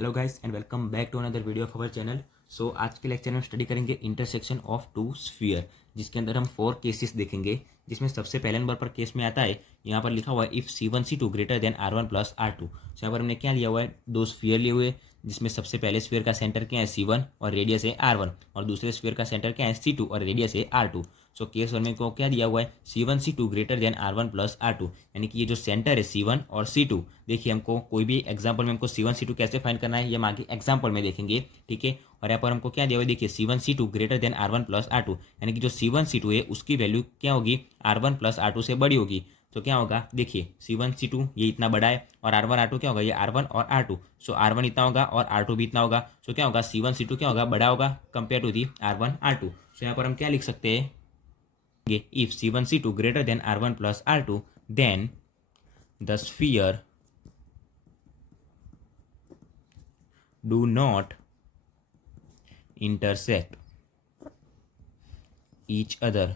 Hello guys and welcome back to another video of our channel. So आज के lecture में हम study करेंगे इंटरसेक्शन ऑफ टू स्फीयर, जिसके अंदर हम 4 केसेस देखेंगे। जिसमें सबसे पहले नंबर पर केस में आता है, यहाँ पर लिखा हुआ है if C1 C2 greater than R1 plus R2। सो यहाँ पर हमने क्या लिया हुआ है, दो स्फीयर लिए हुए, जिसमें सबसे पहले स्फीयर का सेंटर क्या है C1 और रेडियस है R1, और दूसरे स्फीयर का सेंटर क्या है C2 और रेडियस है R2। सो केस वन में को क्या दिया हुआ है, C1 C2 greater than R1 plus R2, यानी कि ये जो सेंटर है C1 और C2। देखिए हमको कोई भी एग्जांपल में हमको C1 C2 कैसे फाइंड करना है, ये हम आगे एग्जांपल में देखेंगे, ठीक है। और यहाँ पर हमको क्या दिया हुआ है, देखिए C1 C2 greater than R1 plus R2, यानी कि जो C1 C2 है उसकी वैल्यू क्या होगी, R1 प्लस R2 से बड़ी होगी। तो क्या होगा, देखिए C1 C2 ये इतना बड़ा है और R1 R2 क्या होगा, ये R1 और R2। सो R1 इतना होगा और R2 भी इतना होगा। सो क्या होगा, C1 C2 क्या होगा, बड़ा होगा compare to the R1 R2। सो यहाँ पर हम क्या लिख सकते हैं, if C1 C2 greater than R1 plus R2, then the sphere do not intersect each other।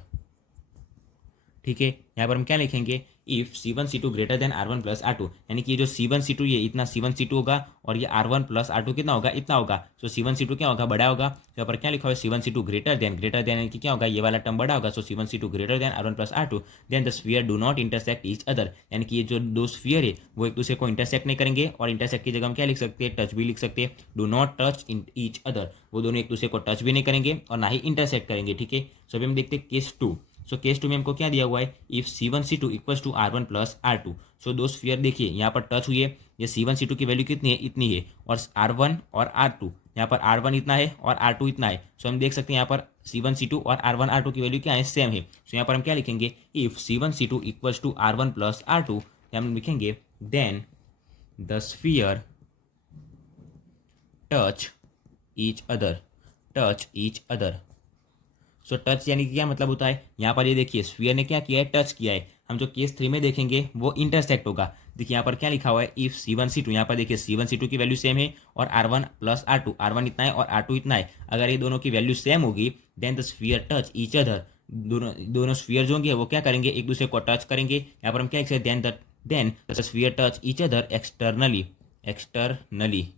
ठीक है, यहाँ पर हम क्या लिखेंगे, if C1 C2 greater than R1 plus R2, यानी कि ये जो C1 C2 ये इतना C1 C2 होगा और ये R1 प्लस R2 कितना होगा, इतना होगा। सो C1 C2 क्या होगा, बड़ा होगा। तो यहाँ पर क्या लिखा हुआ है, C1 C2 ग्रेटर देन यानी कि क्या होगा, ये वाला टर्म बड़ा होगा। So C1 C2 greater than R1 plus R2, then the sphere do not intersect each other, यानी कि ये जो दो स्फीयर है वो एक दूसरे को इंटरसेक्ट नहीं करेंगे। और इंटरसेक्ट की जगह हम क्या लिख सकते हैं, टच भी लिख सकते हैं। Do not touch in each other, वो दोनों एक दूसरे को टच भी नहीं करेंगे और ना ही इंटरसेक्ट करेंगे, ठीक है। सो अभी हम देखते हैं केस 2। सो केस 2 में हमको क्या दिया हुआ है, if C1 C2 equals to R1 plus R2। So दो स्फीयर देखिए यहाँ पर टच हुई है, ये C1 C2 की वैल्यू कितनी है, इतनी है, और R1 और R2 यहाँ पर R1 इतना है और R2 इतना है। सो हम देख सकते हैं यहाँ पर C1 C2 और R1 R2 की वैल्यू क्या है, सेम है। सो यहाँ पर हम क्या लिखेंगे, if C1 C2 equals to R1 plus R2, हम लिखेंगे then the sphere touch each other. So touch यानी कि क्या मतलब होता है, यहाँ पर ये देखिए स्फीयर ने क्या किया है, टच किया है। हम जो केस 3 में देखेंगे वो इंटरसेक्ट होगा। देखिए यहाँ पर क्या लिखा हुआ है, इफ C1 C2, यहाँ पर देखिए C1 C2 की वैल्यू सेम है और R1 प्लस R2, R1 इतना है और R2 इतना है। अगर ये दोनों की वैल्यू सेम होगी, then the sphere touch each other, दोनों स्फीयर जो होंगे वो क्या करेंगे, एक दूसरे को टच करेंगे। यहाँ पर हम क्या लिख सकते हैं, then the sphere touch each other externally,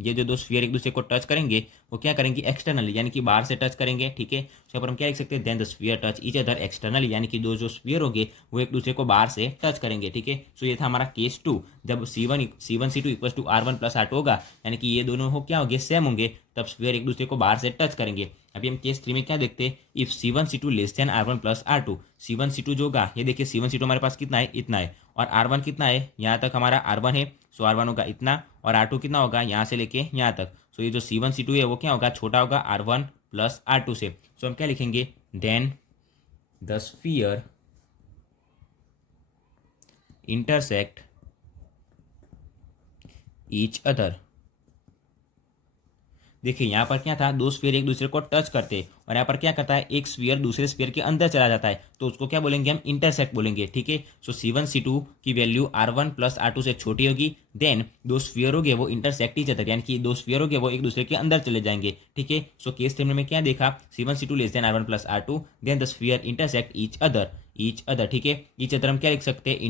ये जो दो स्फीयर एक दूसरे को टच करेंगे वो क्या करेंगे, एक्सटर्नली, यानी कि बाहर से टच करेंगे, ठीक है। तो यहाँ पर हम क्या लिख सकते हैं, then the sphere touch each other externally, यानी कि दो जो स्फीयर होंगे वो एक दूसरे को बाहर से टच करेंगे, ठीक है। सो ये था हमारा केस 2। जब C1 C2 equal to R1 plus R2 होगा, यानी कि ये दोनों हो क्या होंगे, सेम होंगे, तब स्फीयर एक दूसरे को बाहर से टच करेंगे। अभी हम केस 3 में क्या देखते हैं, if C1 C2 less than R1 plus R2, C1 C2 जो होगा, ये देखिए C1 C2 हमारे पास कितना है, इतना है, और R1 कितना है, यहाँ तक हमारा R1 है। सो R1 होगा इतना, और R2 कितना होगा, यहाँ से लेके यहाँ तक। सो ये जो C1 C2 है वो क्या होगा, छोटा होगा R1 प्लस R2 से। सो हम क्या लिखेंगे, then the sphere intersect each other. देखिए यहाँ पर क्या था, दो स्फीयर एक दूसरे को टच करते हैं, और यहाँ पर क्या करता है, एक स्फीयर दूसरे स्फीयर के अंदर चला जाता है, तो उसको क्या बोलेंगे, हम इंटरसेक्ट बोलेंगे, ठीक है। सो C1 C2 की वैल्यू R1 प्लस R2 से छोटी होगी, देन दो स्फीयर हो गए वो इंटरसेक्ट ईच अदर, यानी कि दो स्फीयर हो गए वो एक दूसरे के अंदर चले जाएंगे, ठीक है। सो केस 3 में क्या देखा, C1 C2 less than R1 plus R2, then the sphere intersect each other, ठीक है। ईच अदर हम क्या लिख सकते हैं,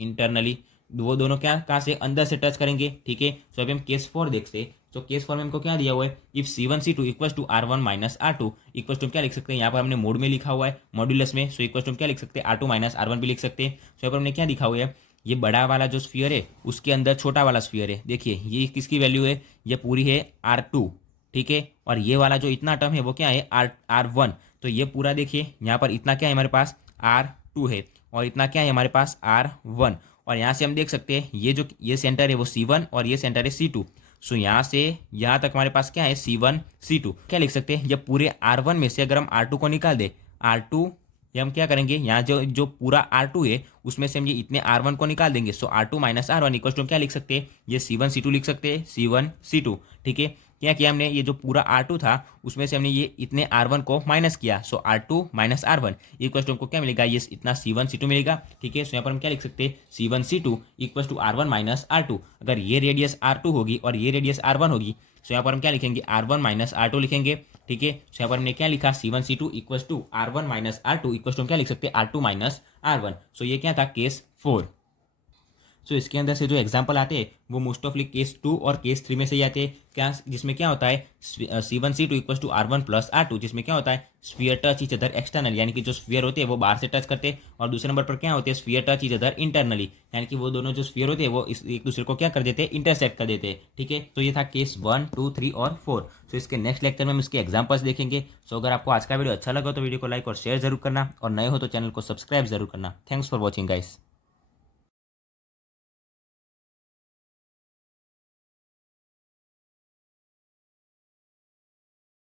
इंटरनली, वो दोनों क्या कहाँ से, अंदर से टच करेंगे, ठीक है। सो अभी हम केस 4 देखते हैं। तो केस 4 में हमको क्या दिया हुआ है, if C1 C2 equal to R1 minus R2, equal to क्या लिख सकते हैं, यहाँ पर हमने मोड में लिखा हुआ है, मॉड्यूलस में। सो इक्वल टू क्या लिख सकते हैं, R2 माइनस R1 भी लिख सकते हैं। सो यहाँ पर हमने क्या लिखा हुआ है, ये बड़ा वाला जो स्फीयर है उसके अंदर छोटा वाला स्फीयर है, देखिए ये किसकी वैल्यू है, ये पूरी है R2, ठीक है। और ये वाला जो इतना टर्म है वो क्या है, R1। तो ये पूरा देखिए यहाँ पर इतना क्या है हमारे पास, R2 है, और इतना क्या है हमारे पास, R1। और यहाँ से हम देख सकते हैं ये सेंटर है वो C1 और ये सेंटर है C2। सो यहाँ से यहाँ तक हमारे पास क्या है, C1 C2, क्या लिख सकते हैं, ये पूरे R1 में से अगर हम R2 को निकाल दे, R2, ये हम क्या करेंगे, यहाँ जो जो पूरा R2 है उसमें से हम ये इतने R1 को निकाल देंगे। सो R2 minus R1 equal to क्या लिख सकते हैं, ये C1 C2 लिख सकते हैं, C1 C2, ठीक है। क्या किया हमने, ये जो पूरा R2 था उसमें से हमने ये इतने R1 को माइनस किया। सो R2 minus R1 equal to हमको क्या मिलेगा, ये इतना C1 C2 मिलेगा, ठीक है। सो यहाँ पर हम क्या लिख सकते हैं, C1 C2 equal to R1 minus R2। अगर ये रेडियस R2 होगी और ये रेडियस R1 होगी, सो यहाँ पर हम क्या लिखेंगे, R1 माइनस R2 लिखेंगे, ठीक है। सो यहाँ पर हमने क्या लिखा, C1 C2 equal to R1 minus R2 equal to हम क्या लिख सकते हैं, R2 माइनस R1। सो ये क्या था, केस 4। सो इसके अंदर से जो एग्जाम्पल आते हैं वो मोस्ट ऑफली केस 2 और केस 3 में से ही आते हैं, क्या जिसमें क्या होता है C1 C2 equals to R1 plus R2, जिसमें क्या होता है sphere touch each other external, यानी कि जो स्फीयर होते हैं वो बाहर से टच करते हैं, और दूसरे नंबर पर क्या होते हैं sphere touch each other internally, यानी कि वो दोनों जो स्फीयर होते हैं वो एक दूसरे को क्या कर देते हैं इंटरसेक्ट कर देते हैं। ठीक है, तो ये था केस 1 2 3 और 4। सो इसके नेक्स्ट लेक्चर में हम इसके एग्जाम्पल्स देखेंगे। सो अगर आपको आज का वीडियो अच्छा लगा तो वीडियो को लाइक और शेयर जरूर करना, और नए हो तो चैनल को सब्सक्राइब जरूर करना। Thanks for watching guys.